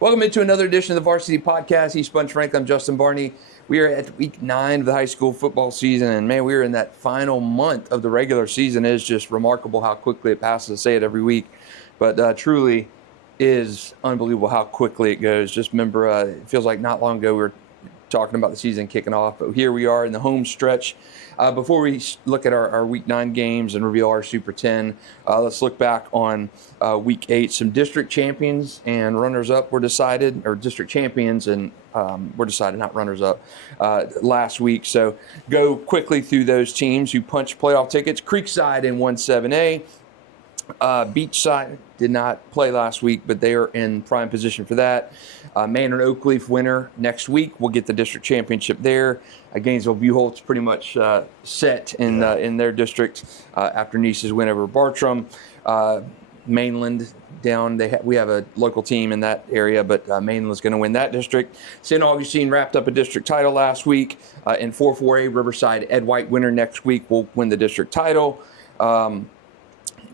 Welcome into another edition of the Varsity Podcast. East Sponge Frank, I'm Justin Barney. We are at week 9 of the high school football season, and man, we're in that final month of the regular season. It is just remarkable how quickly it passes. I say it every week, but truly is unbelievable how quickly it goes. Just remember, it feels like not long ago we were talking about the season kicking off, but here we are in the home stretch. Before we look at our week 9 games and reveal our Super 10, let's look back on week 8. Some district champions and runners-up were decided, or district champions and were decided, not runners-up, last week. So go quickly through those teams who punched playoff tickets. Creekside in 1-7A. Beachside did not play last week, but they are in prime position for that. Manor and Oakleaf winner next week. We'll get the district championship there. Gainesville Buchholz pretty much set in their district after Nice's win over Bartram. Mainland down. We have a local team in that area, but Mainland is going to win that district. St. Augustine wrapped up a district title last week. In 4-4A, Riverside Ed White winner next week will win the district title.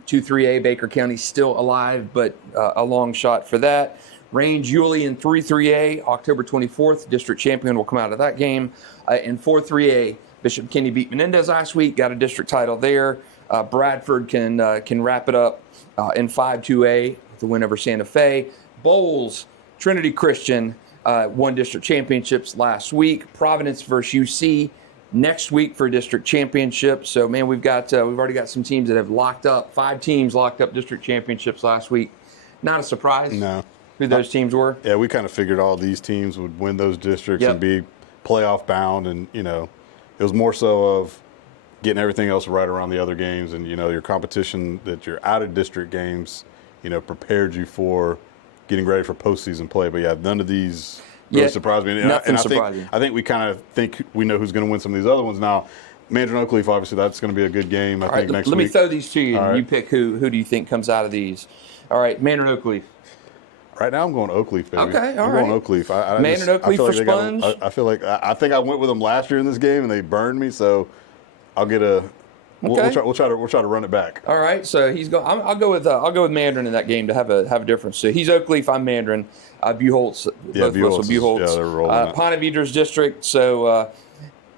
2-3A, Baker County still alive, but a long shot for that. Range Yulee in 3-3A, October 24th. District champion will come out of that game. In 4-3A, Bishop Kenny beat Menendez last week, got a district title there. Bradford can wrap it up in 5-2A with the win over Santa Fe. Bowles, Trinity Christian won district championships last week. Providence versus UC next week for district championship. So man, we've already got some teams that have locked up. 5 teams locked up district championships last week. Not a surprise. No. Who those teams were? Yeah, we kind of figured all these teams would win those districts and be playoff bound, and it was more so of getting everything else right around the other games, and your competition that your out of district games prepared you for getting ready for postseason play. But yeah, none of these really surprised me. Nothing surprising. I think we kind of think we know who's going to win some of these other ones now. Mandarin Oakleaf, obviously, that's going to be a good game. I think next week. Let me throw these to you, and you pick who do you think comes out of these. All right, Mandarin Oakleaf. Right now, I'm going Oakleaf, baby. Okay, I'm going Oakleaf. Mandarin Oakleaf for Sponge. I think I went with them last year in this game, and they burned me. So I'll get a. We'll try to run it back. All right, so he's going. I'll go with Mandarin in that game to have a difference. So he's Oakleaf. I'm Mandarin. Buchholz. Yeah, Buchholz. Yeah, they're rolling. Ponte Vedra's district. So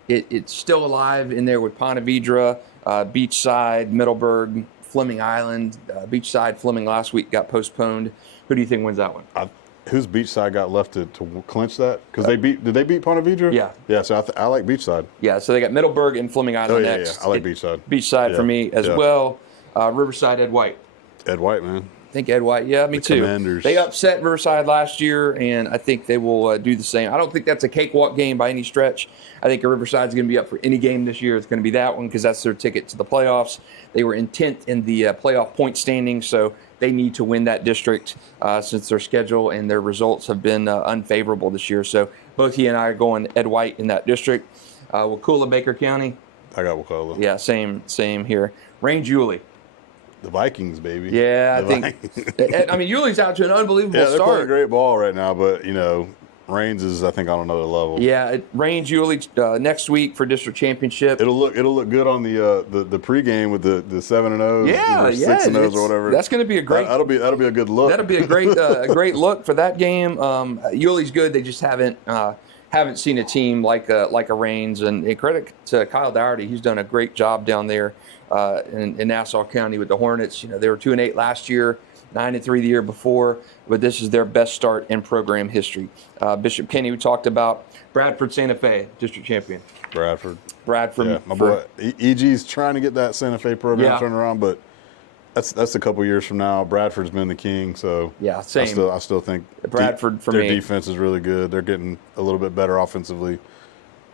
it's still alive in there with Ponte Vedra, Beachside, Middleburg, Fleming Island. Beachside, Fleming last week got postponed. Who do you think wins that one? Whose Beachside got left to clinch that? Because did they beat Ponte Vedra? Yeah. Yeah, so I like Beachside. Yeah, so they got Middleburg and Fleming Island next. Yeah, I like Beachside. Beachside for me as well. Riverside, Ed White. Ed White, man. I think Ed White. Yeah, me too. Commanders. They upset Riverside last year, and I think they will do the same. I don't think that's a cakewalk game by any stretch. I think Riverside's going to be up for any game this year. It's going to be that one because that's their ticket to the playoffs. They were in 10th in the playoff point standings, so they need to win that district since their schedule and their results have been unfavorable this year. So both he and I are going Ed White in that district. Wakulla, Baker County. I got Wakulla. Yeah, same here. Range Yulee. The Vikings, baby. Yeah, I mean, Yulee's out to an unbelievable start. Yeah, they're playing a great ball right now, but, Reigns is, I think, on another level. Yeah, Range Yulee next week for district championship. It'll look good on the pregame with the 7-0s, yeah, 6-0s or whatever. That's going to be a great. That'll be a good look. That'll be a great look for that game. Yulee's good. They just haven't seen a team like a Reigns, and credit to Kyle Dougherty. He's done a great job down there in Nassau County with the Hornets. They were 2-8 last year. 9-3 the year before, but this is their best start in program history. Bishop Kenny, we talked about. Bradford, Santa Fe, district champion. Bradford. Yeah, my boy. EG's trying to get that Santa Fe program turned around, but that's a couple years from now. Bradford's been the king, so yeah, same. I still think Bradford for their me. Their defense is really good. They're getting a little bit better offensively.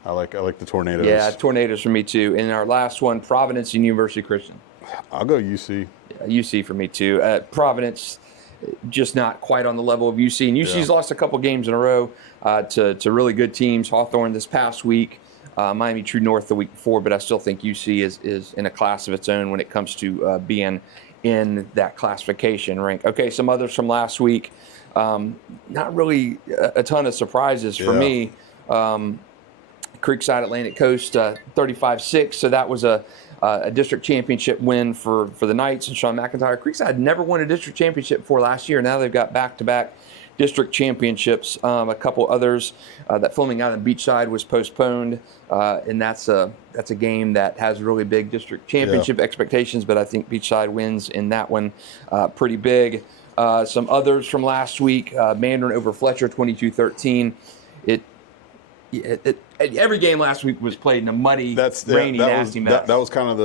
I like the Tornadoes. Yeah, Tornadoes for me too. And our last one, Providence and University Christian. I'll go UC. UC for me too. Providence, just not quite on the level of UC. And UC's lost a couple games in a row to really good teams. Hawthorne this past week, Miami True North the week before, but I still think UC is in a class of its own when it comes to being in that classification rank. Okay, some others from last week. Not really a ton of surprises for me. Creekside Atlantic Coast 35-6, so that was a district championship win for the Knights and Sean McIntyre. Creekside never won a district championship before last year. Now they've got back-to-back district championships. A couple others, that Fleming out on Beachside was postponed, and that's a game that has really big district championship expectations. But I think Beachside wins in that one pretty big. Some others from last week: Mandarin over Fletcher, 22-13. Every game last week was played in a muddy, rainy, nasty mess. That was kind of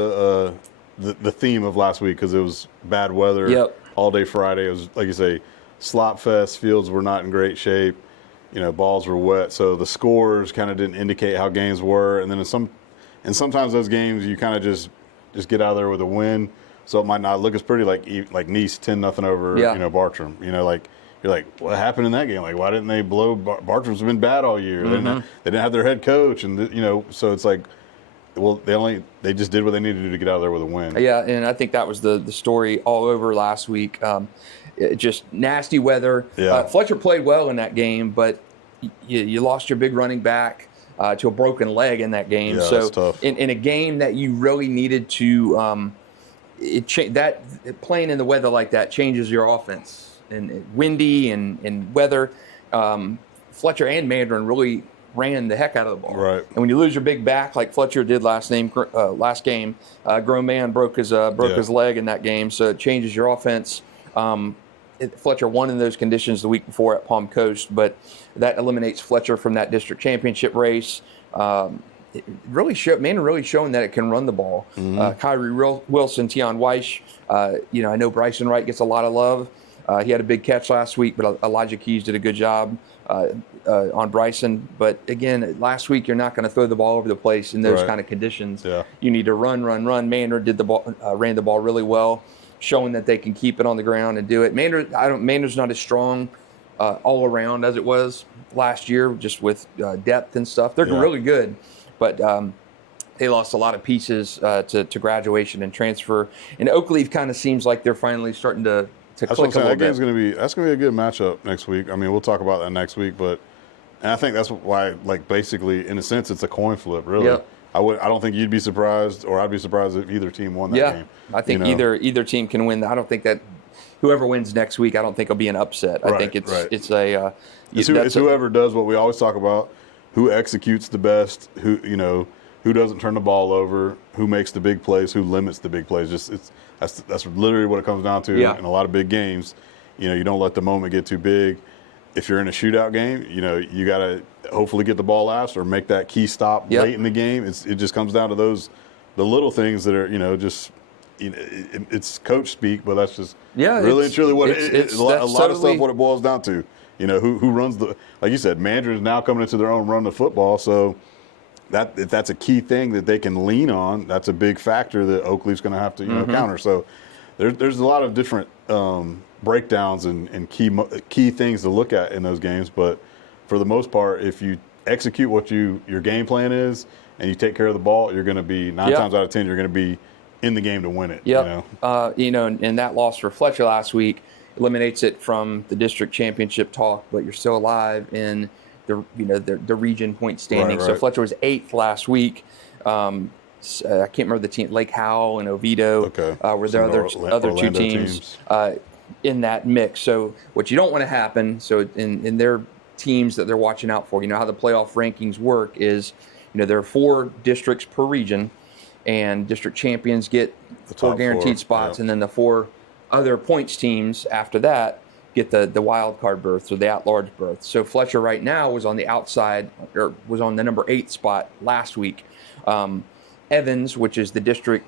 the theme of last week, because it was bad weather all day Friday. It was, like you say, slop fest. Fields were not in great shape. Balls were wet, so the scores kind of didn't indicate how games were. And then sometimes those games you kind of just get out of there with a win, so it might not look as pretty, like Nice 10-0 over Bartram. You're like, what happened in that game? Like, why didn't they blow? Bartram's been bad all year. They didn't have their head coach, and so it's like, well, they just did what they needed to do to get out of there with a win. Yeah, and I think that was the story all over last week. Just nasty weather. Yeah. Fletcher played well in that game, but you lost your big running back to a broken leg in that game. Yeah, so that's tough. In a game that you really needed to, playing in the weather like that changes your offense. And windy and weather, Fletcher and Mandarin really ran the heck out of the ball. Right. And when you lose your big back like Fletcher did last game, grown man broke his leg in that game, so it changes your offense. Fletcher won in those conditions the week before at Palm Coast, but that eliminates Fletcher from that district championship race. Mandarin really showing that it can run the ball. Kyrie Wilson, Tion Weiss, I know Bryson Wright gets a lot of love. He had a big catch last week, but Elijah Keys did a good job on Bryson. But again, last week you're not going to throw the ball over the place in those kind of conditions. Yeah. You need to run. Mandarin ran the ball really well, showing that they can keep it on the ground and do it. Mandarin's not as strong all around as it was last year, just with depth and stuff. They're really good, but they lost a lot of pieces to graduation and transfer. And Oakleaf kind of seems like they're finally starting to That's what I'm saying. That game's going to be a good matchup next week. I mean, we'll talk about that next week, and I think that's why, basically, in a sense, it's a coin flip, really. Yep. I don't think you'd be surprised, or I'd be surprised if either team won that game. I think either team can win. I don't think that whoever wins next week, I don't think it'll be an upset. I think it's whoever does what we always talk about, who executes the best, who doesn't turn the ball over, who makes the big plays, who limits the big plays. That's literally what it comes down to in a lot of big games. You don't let the moment get too big. If you're in a shootout game, you got to hopefully get the ball last or make that key stop late in the game. It just comes down to the little things that are, it's coach speak, but that's just really and truly what it's a lot of stuff what it boils down to. Who runs like you said, Mandarin's now coming into their own run of football, so if that's a key thing that they can lean on, that's a big factor that Oakleaf's going to have to counter. So there's a lot of different breakdowns and key things to look at in those games. But for the most part, if you execute what your game plan is and you take care of the ball, you're going to be 9 times out of 10 you're going to be in the game to win it. And that loss for Fletcher last week eliminates it from the district championship talk, but you're still alive in the region point standing. So Fletcher was 8th last week. I can't remember the team. Lake Howell and Oviedo were the other two teams in that mix. So what you don't want to happen, so in their teams that they're watching out for, how the playoff rankings work is, there are 4 districts per region, and district champions get 4 guaranteed spots, and then the 4 other points teams after that get the wild card berth or the at-large berth. So Fletcher right now was on the outside, or was on the number 8 spot last week. Evans, which is the district,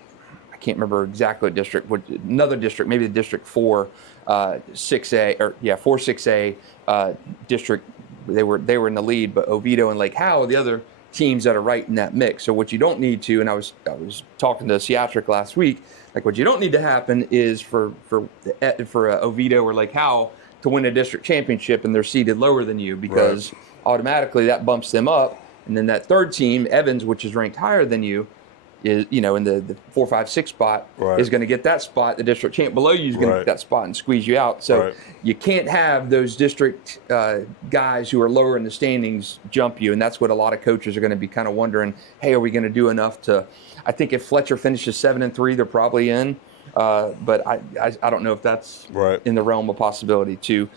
I can't remember exactly what district, another district, maybe the district 4, 6A, or 4-6A district, they were in the lead, but Oviedo and Lake Howell, the other teams that are right in that mix. So what you don't need to, and I was talking to Seatric last week, what you don't need to happen is for Oviedo or Lake Howell to win a district championship and they're seated lower than you, because automatically that bumps them up, and then that third team, Evans, which is ranked higher than you, is in the 4, 5, 6 spot, is going to get that spot. The district champ below you is going to get that spot and squeeze you out. So you can't have those district guys who are lower in the standings jump you, and that's what a lot of coaches are going to be kind of wondering. Hey, are we going to do enough to? I think if Fletcher finishes 7-3, they're probably in. but I don't know if that's right in the realm of possibility too.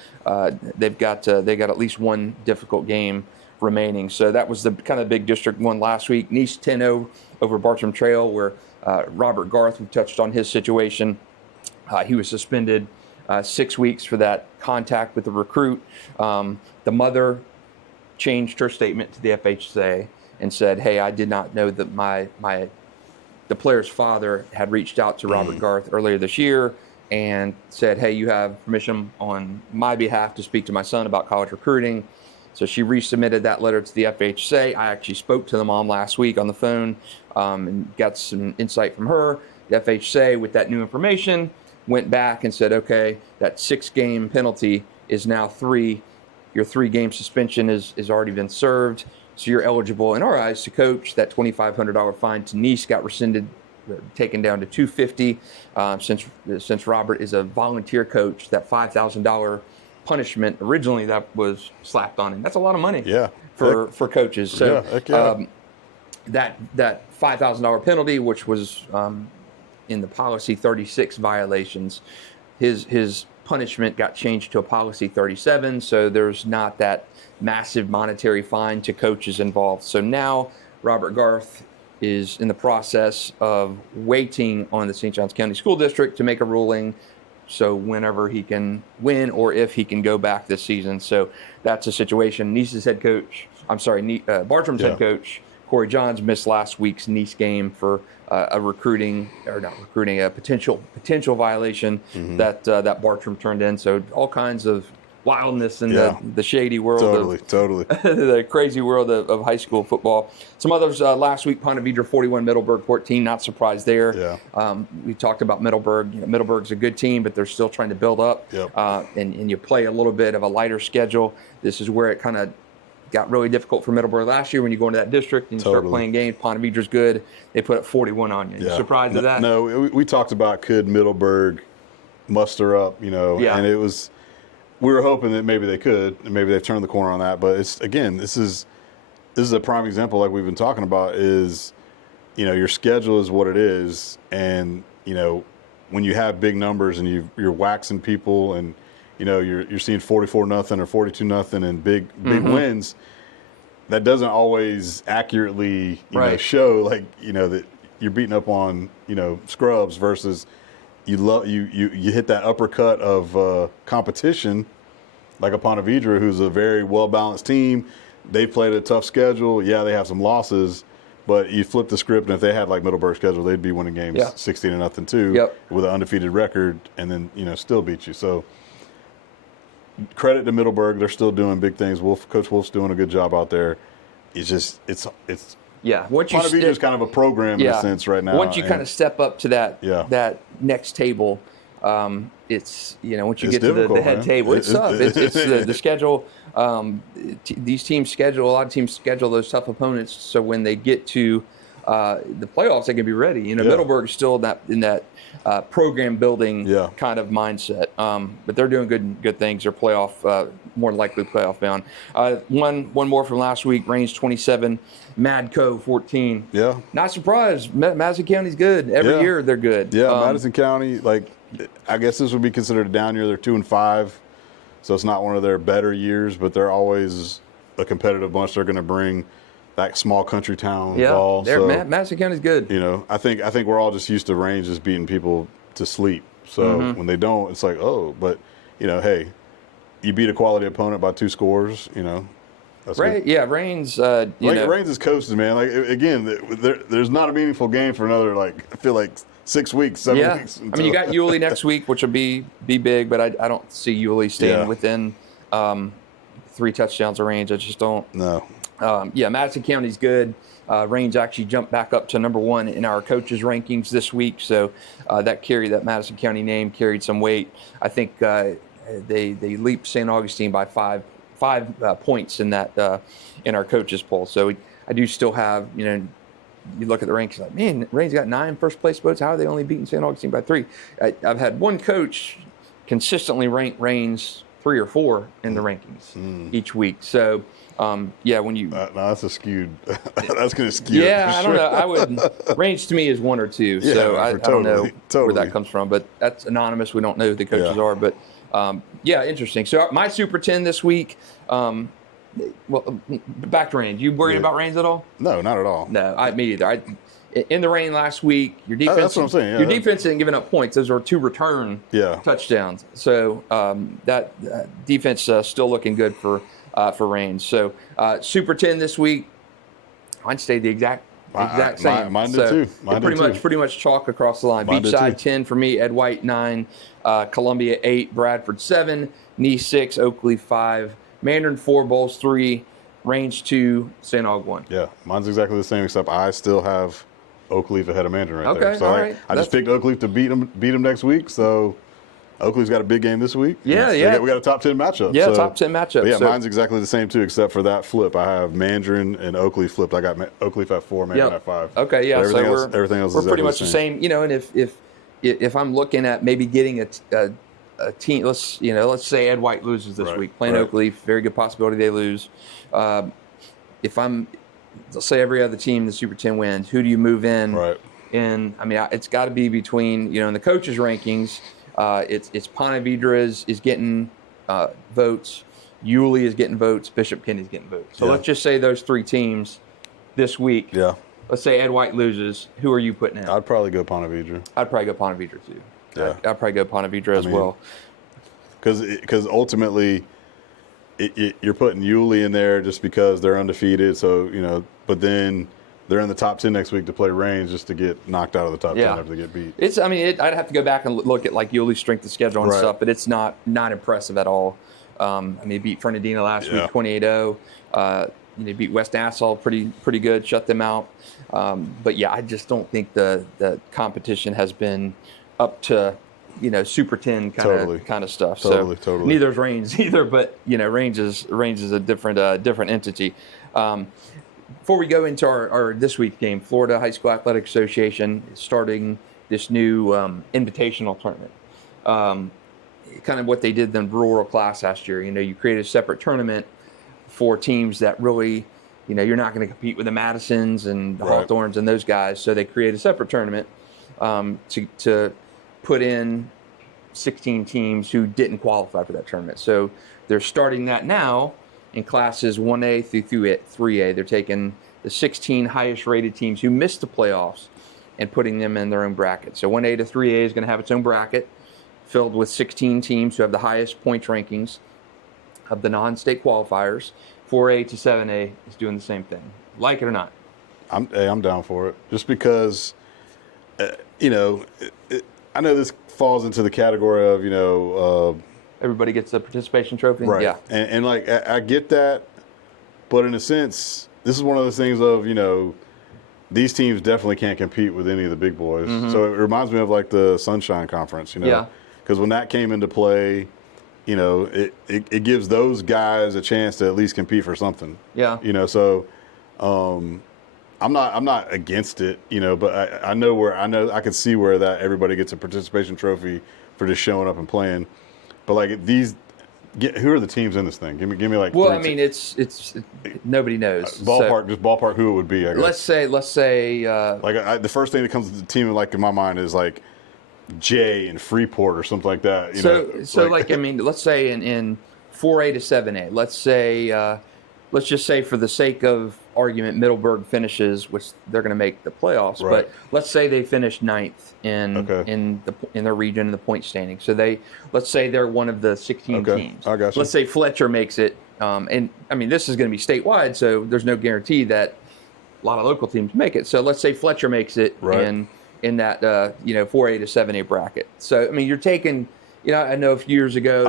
They've got at least one difficult game remaining. So that was the kind of big District 1 last week. Nice 10-0 over Bartram Trail, where Robert Garth, we touched on his situation. He was suspended 6 weeks for that contact with the recruit. The mother changed her statement to the FHSA and said, "Hey, I did not know that the player's father had reached out to Robert Garth earlier this year and said, hey, you have permission on my behalf to speak to my son about college recruiting." So she resubmitted that letter to the FHSA. I actually spoke to the mom last week on the phone and got some insight from her. The FHSA, with that new information, went back and said, okay, that 6-game penalty is now 3. Your 3-game suspension is already been served. So you're eligible, in our eyes, to coach. That $2,500 fine to Nice got rescinded, taken down to $250. Since Robert is a volunteer coach, that $5,000 punishment originally that was slapped on him. That's a lot of money. Yeah. For coaches. So that $5,000 penalty, which was in the policy 36 violations, his punishment got changed to a policy 37. So there's not that massive monetary fine to coaches involved. So now Robert Garth is in the process of waiting on the St. Johns County School District to make a ruling. So whenever he can win or if he can go back this season. So that's a situation. Nice's head coach, Bartram's head coach, Corey Johns, missed last week's Nice game for a potential violation that Bartram turned in. So all kinds of wildness in the shady world. Totally. The crazy world of high school football. Some others last week: Ponte Vedra 41, Middleburg 14. Not surprised there. Yeah. We talked about Middleburg. Middleburg's a good team, but they're still trying to build up. Yep. And you play a little bit of a lighter schedule. This is where it kind of got really difficult for Middleburg last year when you go into that district and you start playing games. Ponte Vedra's good. They put up 41 on you. You surprised at that? No, we talked about could Middleburg muster up, and it was. We were hoping that maybe they could, and maybe they've turned the corner on that. But this is a prime example, like we've been talking about, is, your schedule is what it is, and when you have big numbers and you're waxing people, and you're seeing 44-0 or 42-0 and big wins, that doesn't always accurately show that you're beating up on scrubs versus. You hit that uppercut of competition, like a Ponte Vedra, who's a very well-balanced team. They've played a tough schedule. Yeah, they have some losses, but you flip the script, and if they had like Middleburg's schedule, they'd be winning games 16-0 too, with an undefeated record, and then still beat you. So credit to Middleburg; they're still doing big things. Coach Wolf's doing a good job out there. It's. Yeah, Ponte Vedra is kind of a program in a sense right now. Once you kind of step up to that next table, it's once you get to the head table, it's tough. It's the schedule. These teams schedule, a lot of teams schedule those tough opponents, so when they get to the playoffs, they can be ready. Middleburg is still in that program building kind of mindset, but they're doing good things. They're playoff, more than likely playoff bound. One more from last week: Range 27, Madco 14. Yeah, not surprised. Madison County's good every year. They're good. Yeah, Madison County, I guess this would be considered a down year. They're 2-5, so it's not one of their better years, but they're always a competitive bunch. They're going to bring that small country town ball. So, Madison County's good. I think we're all just used to Range just beating people to sleep. So when they don't, it's like, but hey, you beat a quality opponent by 2 scores. That's good. Yeah, Rains. Rains is coasting, man. There's not a meaningful game for another I feel like 6 weeks, 7 weeks. You got Yulee next week, which will be big, but I don't see Yulee staying within 3 touchdowns of Range. I just don't. No. Madison County's good. Range actually jumped back up to number 1 in our coaches' rankings this week, so that Madison County name carried some weight. I think they leaped St. Augustine by 5 points in that in our coaches' poll. So I do still have you look at the rankings like, man, Range got 9 first place votes. How are they only beating St. Augustine by 3? I've had one coach consistently rank Range 3 or 4 in the rankings each week. So, yeah, when you no, that's a skewed. That's going to skew. yeah, it I for don't know. Range to me is 1 or 2, Yeah, so I don't know totally. where that comes from. But that's anonymous. We don't know who the coaches are. But yeah, interesting. So my Super 10 this week. Well, back to Range. You worried about Range at all? No, not at all. No, me either. In the rain last week, your defense. That's what I'm saying. Yeah, your defense isn't giving up points. Those are 2 return touchdowns. So that defense still looking good for Range. So Super 10 this week. Mine stayed the exact same. Mine did too. Mine pretty much chalk across the line. Mine Beachside 10 for me. Ed White 9. Columbia 8. Bradford 7. Nice 6. Oakley 5. Mandarin 4. Bowles 3. Range 2. St. Aug 1. Yeah, mine's exactly the same, except I still have Oakleaf ahead of Mandarin right there. So all right. I just picked Oakleaf to beat them next week. So Oakleaf's got a big game this week. Yeah. We got a top 10 matchup. Yeah, top 10 matchup. Yeah, mine's exactly the same too, except for that flip. I have Mandarin and Oakleaf flipped. I got Oakleaf at 4, Mandarin at 5. Okay, yeah. So everything else we're is pretty much the same. And if I'm looking at maybe getting a team, let's say Ed White loses this week, playing Oakleaf, very good possibility they lose. Let's say every other team in the Super 10 wins, who do you move in? Right. And I mean, it's got to be between, in the coaches' rankings, it's Pontevedra is getting votes, Yulee is getting votes, Bishop Kennedy's getting votes. So let's just say those 3 teams this week. Yeah. Let's say Ed White loses. Who are you putting in? I'd probably go Pontevedra. I'd probably go Pontevedra too. Yeah. I'd probably go Pontevedra as well. Because ultimately, you're putting Yulee in there just because they're undefeated. So, but then they're in the top 10 next week to play Range just to get knocked out of the top 10 after they get beat. I'd have to go back and look at like Yulee's strength of schedule and stuff, but it's not impressive at all. They beat Fernandina last week 28-0. They beat West Nassau pretty good, shut them out. But yeah, I just don't think the competition has been up to Super 10 kind of stuff. Totally. Neither is Range either, but Range is a different entity. Before we go into our this week's game, Florida High School Athletic Association is starting this new invitational tournament. Kind of what they did in rural class last year. You create a separate tournament for teams that really, you're not going to compete with the Madisons and the Hawthorns and those guys. So they create a separate tournament to put in 16 teams who didn't qualify for that tournament. So they're starting that now in classes 1A through 3A. They're taking the 16 highest rated teams who missed the playoffs and putting them in their own bracket. So 1A to 3A is going to have its own bracket filled with 16 teams who have the highest points rankings of the non-state qualifiers. 4A to 7A is doing the same thing. Like it or not? I'm down for it. Just because, I know this falls into the category of, everybody gets a participation trophy. Right. Yeah. And like, I get that, but in a sense, this is one of those things of, these teams definitely can't compete with any of the big boys. Mm-hmm. So it reminds me of like the Sunshine Conference, Yeah. Because when that came into play, it gives those guys a chance to at least compete for something. Yeah. So I'm not against it, but I could see where that everybody gets a participation trophy for just showing up and playing. But like who are the teams in this thing? Give me like. Well, I mean, it's nobody knows. Ballpark who it would be. I guess. Let's say. The first thing that comes to the team like in my mind is like Jay and Freeport or something like that. Let's say in 4A to 7A. Let's just say for the sake of argument, Middleburg finishes, which they're going to make the playoffs. Right. But let's say they finish 9th in their region in the point standing. So let's say they're one of the 16 teams. I got you. Let's say Fletcher makes it, and I mean this is going to be statewide, so there's no guarantee that a lot of local teams make it. So let's say Fletcher makes it in that 4A to 7A bracket. So I mean you're taking, I know a few years ago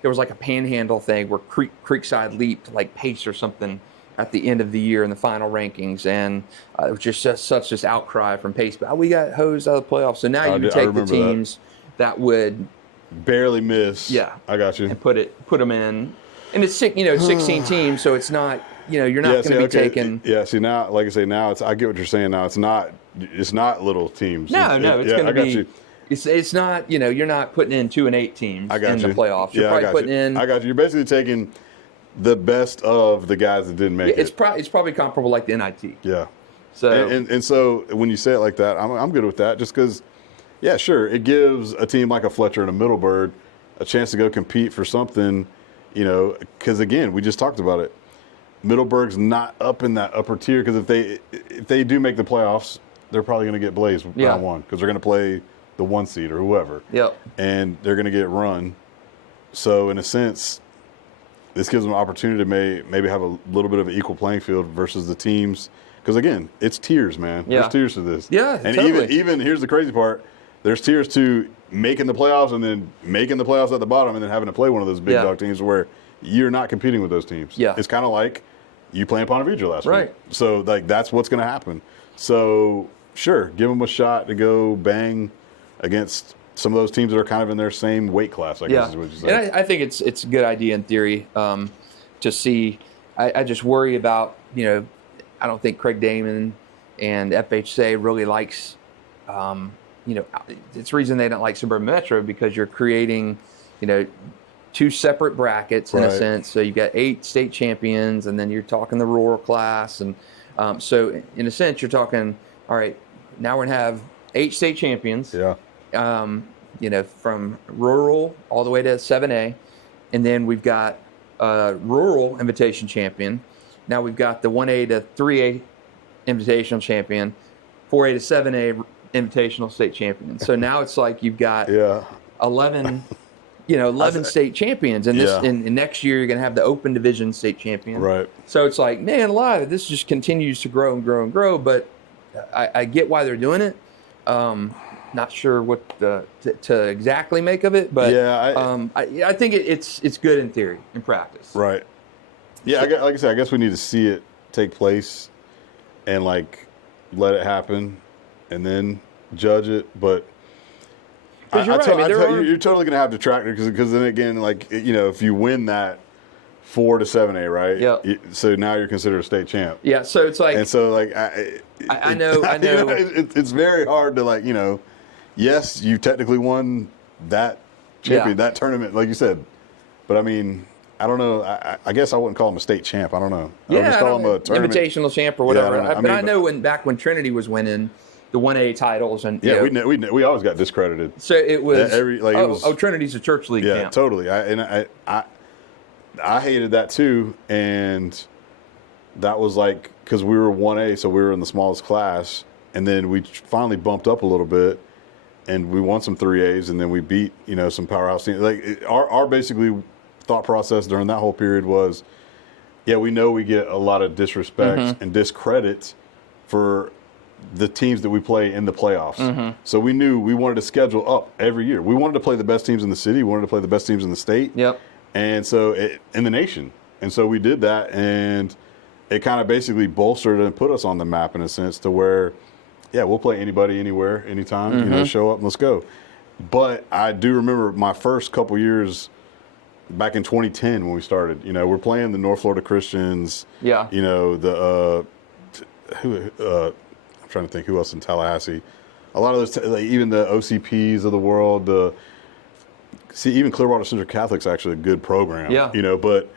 there was like a panhandle thing where Creekside leaped like pace or something at the end of the year in the final rankings, and it was just such this outcry from Pace. But we got hosed out of the playoffs. So now you would take the teams that would barely miss. Yeah, I got you. And put them in, and it's 16 teams, so it's not you're not going to be taking. Yeah, see now, like I say, now I get what you're saying. Now it's not little teams. No, it's going to be. It's not, you're not putting in 2 and 8 teams in the playoffs. You're probably putting in. I got you. You're basically taking the best of the guys that didn't make it. It's probably comparable like the NIT. Yeah. So and so when you say it like that, I'm good with that. Just because, yeah, sure, it gives a team like a Fletcher and a Middleburg a chance to go compete for something, because again, we just talked about it. Middleburg's not up in that upper tier because if they do make the playoffs, they're probably going to get blazed round one because they're going to play the 1 seed or whoever. Yep. And they're going to get run. So in a sense, this gives them an opportunity to maybe have a little bit of an equal playing field versus the teams. Because again, it's tiers, man. Yeah. There's tiers to this. Yeah, and totally. even here's the crazy part. There's tiers to making the playoffs and then making the playoffs at the bottom and then having to play one of those big dog teams where you're not competing with those teams. Yeah. It's kind of like you playing Ponte Vedra last right. week. So that's what's going to happen. So sure, give them a shot to go bang against some of those teams that are kind of in their same weight class, I guess is what you say. And I think it's a good idea in theory to see. I just worry about, I don't think Craig Damon and FHA really likes, it's the reason they don't like Suburban Metro because you're creating, 2 separate brackets in a sense. So you've got 8 state champions and then you're talking the rural class. And so in a sense, you're talking, all right, now we're going to have 8 state champions. Yeah. From rural all the way to 7A. And then we've got a rural invitation champion. Now we've got the 1A to 3A invitational champion, 4A to 7A invitational state champion. So now it's like you've got 11 state champions. And this and next year you're going to have the open division state champion. Right. So it's like, man alive, this just continues to grow and grow and grow. But I get why they're doing it. Not sure what to exactly make of it, but I think it's good in theory, in practice. Right. Yeah, like I said, I guess we need to see it take place and let it happen and then judge it. But you're totally going to have detractors because then again, if you win that 4 to 7A, right? Yeah. So now you're considered a state champ. Yeah. So it's like, and so I know. It's very hard to yes, you technically won that champion, that tournament, like you said. But I mean, I don't know. I guess I wouldn't call him a state champ. I don't know. I would just call him a tournament. Invitational champ or whatever. Yeah, I know back when Trinity was winning the 1A titles and we always got discredited. So it was Trinity's a church league camp. Yeah, totally. I hated that too, and that was because we were 1A, so we were in the smallest class, and then we finally bumped up a little bit. And we won some 3As, and then we beat, some powerhouse teams. Our basically thought process during that whole period was, we know we get a lot of disrespect and discredit for the teams that we play in the playoffs. So we knew we wanted to schedule up every year. We wanted to play the best teams in the city. We wanted to play the best teams in the state. Yep. And so in the nation. And so we did that, and it kind of basically bolstered and put us on the map in a sense to where – we'll play anybody, anywhere, anytime. Show up and let's go. But I do remember my first couple years back in 2010 when we started. We're playing the North Florida Christians. Yeah. I'm trying to think who else in Tallahassee. A lot of those, even the OCPs of the world. Even Clearwater Central Catholic's actually a good program. Yeah. But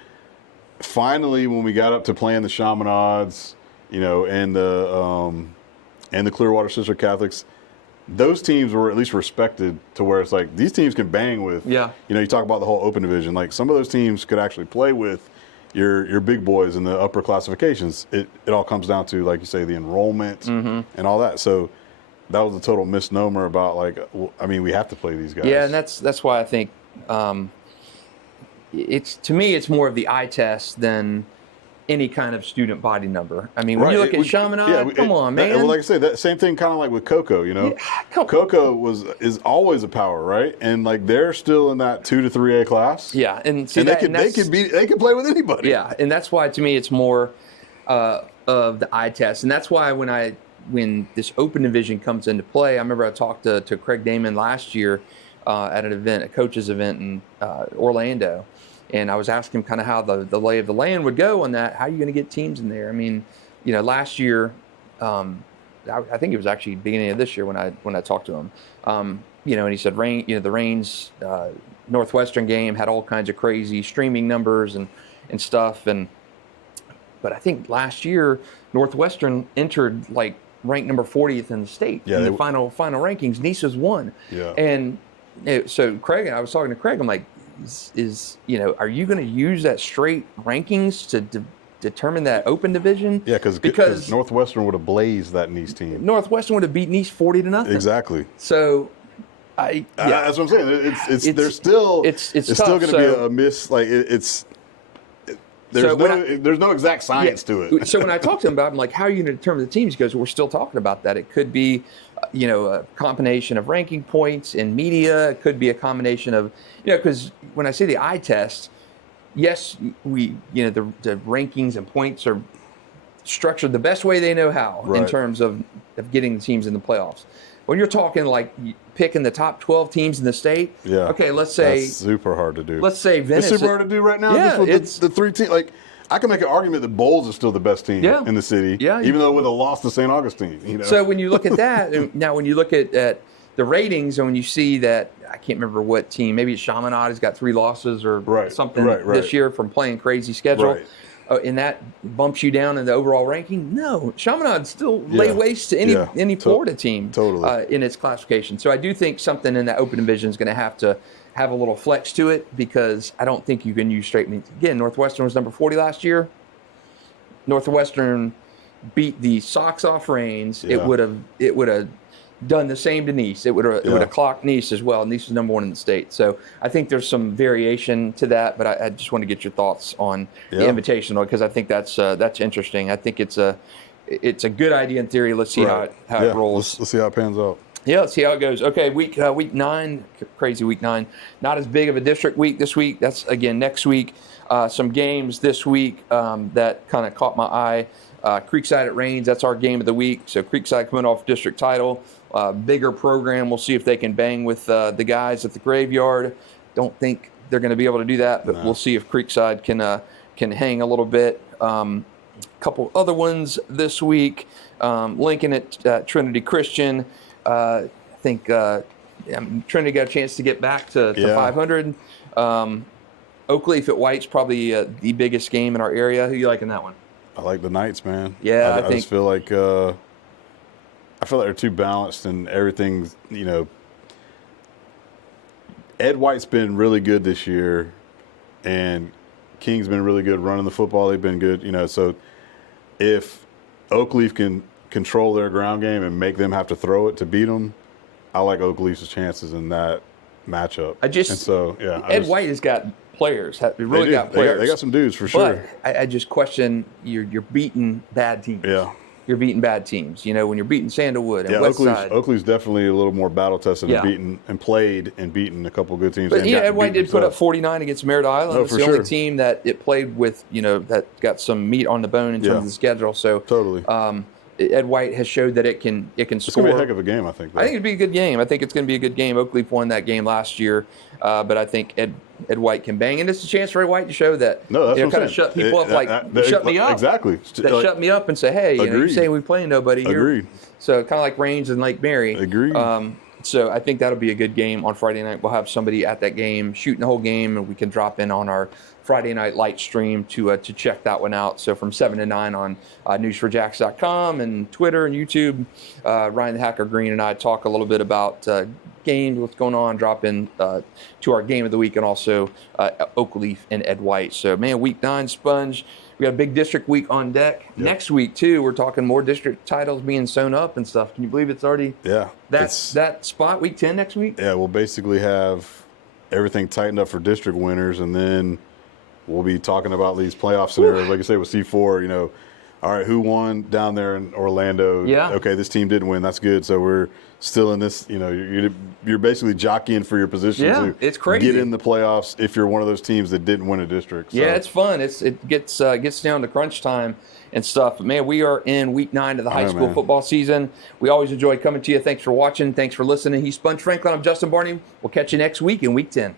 finally, when we got up to playing the Chaminades, and the Clearwater Sister Catholics, those teams were at least respected to where it's these teams can bang with. Yeah. You talk about the whole open division. Some of those teams could actually play with your big boys in the upper classifications. It all comes down to, like you say, the enrollment and all that. So that was a total misnomer about we have to play these guys. Yeah, and that's why I think to me it's more of the eye test than any kind of student body number. I mean, when you look at Chaminade, come on, man. Well, like I say, that same thing kind of like with Cocoa, Cocoa is always a power, right? And they're still in that 2 to 3A class. Yeah, and they can play with anybody. Yeah, and that's why to me it's more of the eye test, and that's why when this open division comes into play, I remember I talked to Craig Damon last year at an event, a coaches event in Orlando. And I was asking him kind of how the lay of the land would go on that. How are you going to get teams in there? I mean, last year I think it was actually beginning of this year when I talked to him. And he said the Reigns Northwestern game had all kinds of crazy streaming numbers and stuff. But I think last year Northwestern entered like ranked number 40th in the state in the final rankings. Nice was one. Yeah. And so Craig, I was talking to Craig. I'm like, are you going to use that straight rankings to determine that open division? Yeah, because Northwestern would have blazed that Nice team. Northwestern would have beat Nice 40-0. Exactly. So, that's what I'm saying. It's still going to be a miss. Like there's no exact science to it. So when I talked to him about it, I'm like, how are you going to determine the teams? He goes, we're still talking about that. It could be, a combination of ranking points in media. It could be a combination of, because when I say the eye test, yes, the rankings and points are structured the best way they know how in terms of getting the teams in the playoffs. When you're talking like picking the top 12 teams in the state, okay, let's say that's super hard to do. Let's say Venice. It's super hard to do right now. Yeah, it's the three teams. Like I can make an argument that Bowles is still the best team in the city, even though with a loss to St. Augustine. So when you look at that, and now when you look at the ratings, and when you see that, I can't remember what team, maybe it's Chaminade has got 3 losses or something this year from playing crazy schedule. Right. And that bumps you down in the overall ranking. No, Chaminade still lay waste to any Florida team in its classification. So I do think something in that open division is going to have a little flex to it, because I don't think you can use straight means. Again, Northwestern was number 40 last year. Northwestern beat the socks off Reigns. It would have done the same to Nice. It would have clocked Nice as well. Nice was number 1 in the state. So I think there's some variation to that, but I just want to get your thoughts on the invitational, because I think that's interesting. I think it's a good idea in theory. Let's see how it rolls. Let's see how it pans out. Yeah, let's see how it goes. Okay, week 9, crazy week 9. Not as big of a district week this week. That's again next week. Some games this week that kind of caught my eye. Creekside at Reigns, that's our game of the week. So Creekside coming off district title. Bigger program. We'll see if they can bang with the guys at the Graveyard. Don't think they're going to be able to do that, but we'll see if Creekside can hang a little bit. Couple other ones this week. Lincoln at Trinity Christian. I think Trinity got a chance to get back to 500. Oakleaf at White's probably the biggest game in our area. Who you like in that one? I like the Knights, man. Yeah, I just feel like they're too balanced and everything's, Ed White's been really good this year, and King's been really good running the football. They've been good, So if Oakleaf can control their ground game and make them have to throw it to beat them, I like Oakleaf's chances in that matchup. Ed White has got players. Got players. They got some dudes for sure. But I just question you're beating bad teams. Yeah. You're beating bad teams. When you're beating Sandalwood and Westside. Oakleaf's definitely a little more battle tested and played and beaten a couple good teams. But Ed White did put up 49 against Merritt Island. It's the only team that it played with, that got some meat on the bone in terms of the schedule. So totally. Ed White has showed that it can score. It's going to be a heck of a game, I think. I think it'd be a good game. I think it's going to be a good game. Oakleaf won that game last year, but I think Ed White can bang, and it's a chance for Ed White to show that. No, that's kind of shut people up, shut me up. Exactly. Shut me up and say, hey, you say we playing nobody here. Agreed. So kind of like Reigns and Lake Mary. Agreed. So I think that'll be a good game on Friday night. We'll have somebody at that game shooting the whole game, and we can drop in on our Friday night light stream to check that one out. So from 7 to 9 on News4JAX.com and Twitter and YouTube, Ryan the Hacker Green and I talk a little bit about games, what's going on, drop in to our game of the week, and also Oakleaf and Ed White. So, man, week 9, Sponge. We got a big district week on deck. Yep. Next week, too, we're talking more district titles being sewn up and stuff. Can you believe it's already that spot, week 10 next week? Yeah, we'll basically have everything tightened up for district winners, and then we'll be talking about these playoff scenarios. Like I say, with C4, all right, who won down there in Orlando? Yeah. Okay, this team didn't win. That's good. So we're still in this, you're basically jockeying for your position to it's crazy. Get in the playoffs if you're one of those teams that didn't win a district. So. Yeah, it's fun. It gets down to crunch time and stuff. But, man, we are in week 9 of the high school football season. We always enjoy coming to you. Thanks for watching. Thanks for listening. He's Sponge Franklin. I'm Justin Barney. We'll catch you next week in week 10.